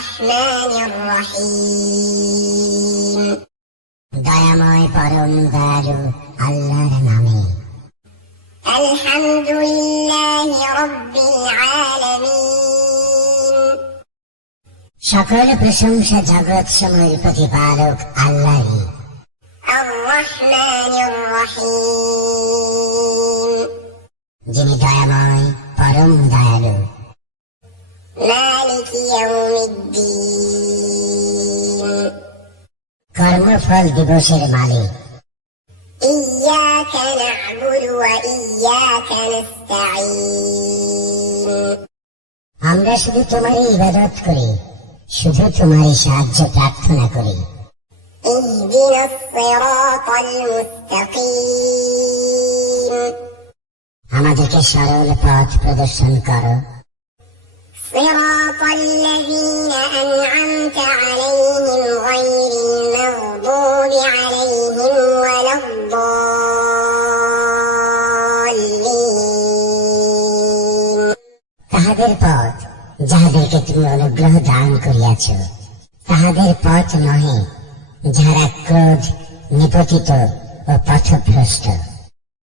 الرحمن الرحيم দয়াময় পরম দয়ালু আল্লাহর নামে। الحمد لله رب العالمين সকল প্রশংসা জগৎ সমূহের প্রতিপালক আল্লাহরই। الرحمن الرحيم যিনি দয়াময় পরম দয়ালু। مالك يوم الدين কর্মফল দিবসের মালিক। إياك نعبد وإياك نستعين আমরা শুধু তোমারই ইবাদত করি, শুধু তোমারই সাহায্য প্রার্থনা করি। اهدنا الصراط المستقيم আমাদেরকে সরল পথ প্রদর্শন করো। صراط الذين أنعمت عليهم غير المغضوب عليهم ولا الضالين তাহাদের পথ যাহাদেরকে তুমি অনুগ্রহ দান করিয়াছ, তাহাদের পথ নহে যাহারা ক্রোধ নিপতিত ও পথভ্রষ্ট।